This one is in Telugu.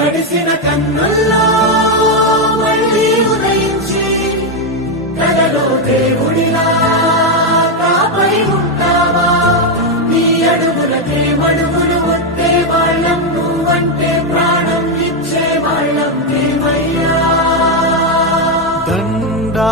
తడిసిన కన్నుల్లో ఉదయించి కలలో దేవుడిలా కాపై ఉంటావా? నీ అడుగులకే మడుగులు ఒట్టే వాళ్ళం నువ్వంటే ప్రాణం ఇచ్చే వాళ్ళం దేవయ్యా దండా